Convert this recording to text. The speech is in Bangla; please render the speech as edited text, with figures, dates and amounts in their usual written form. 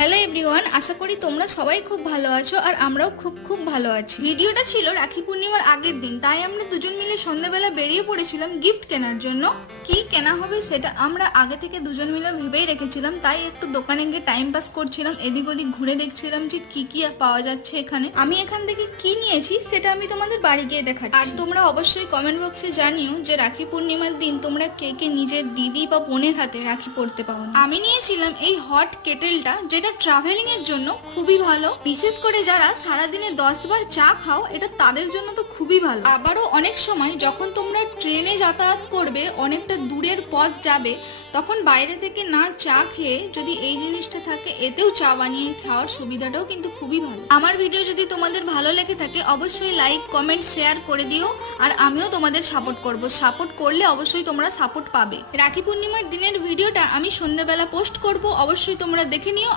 হ্যালো এভরিওয়ান, আশা করি তোমরা সবাই খুব ভালো আছো আর আমরাও খুব ভালো আছি। ভিডিওটা ছিল রাখি পূর্ণিমার আগের দিন, তাই আমরা দুজন মিলে সন্ধ্যাবেলা বেরিয়ে পড়েছিলাম গিফট কেনার জন্য। কি কেনা হবে সেটা আমরা আগে থেকে দুজন মিলে ভেবেই রেখেছিলাম, তাই একটু দোকানে গিয়ে টাইম পাস করছিলাম, এদিক ওদিক ঘুরে দেখছিলাম যে কি কি পাওয়া যাচ্ছে এখানে। আমি এখান থেকে কি নিয়েছি সেটা আমি তোমাদের বাড়ি গিয়ে দেখাচ্ছি। আর তোমরা অবশ্যই কমেন্ট বক্সে জানিও যে রাখি পূর্ণিমার দিন তোমরা কে কে নিজের দিদি বা বোনের হাতে রাখি পড়তে পারো। আমি নিয়েছিলাম এই হট কেটেলটা, যেটা ট্রাভেলিং এর জন্য খুবই ভালো, বিশেষ করে যারা সারাদিনে 10 বার চা খাও এটা তাদের জন্য তো খুবই ভালো। আবারও অনেক সময় যখন তোমরা ট্রেনে যাতায়াত করবে, অনেকটা দূরের পথ যাবে, তখন বাইরে থেকে না চা খেয়ে যদি এই জিনিসটা থাকে, এতেও চা বানিয়ে খাওয়ার সুবিধাটাও কিন্তু খুবই ভালো। আমার ভিডিও যদি তোমাদের ভালো লেগে থাকে অবশ্যই লাইক কমেন্ট শেয়ার করে দিও, আর আমিও তোমাদের সাপোর্ট করব। সাপোর্ট করলে অবশ্যই তোমরা সাপোর্ট পাবে। রাখি পূর্ণিমার দিনের ভিডিওটা আমি সন্ধ্যাবেলা পোস্ট করব, অবশ্যই তোমরা দেখে নিও।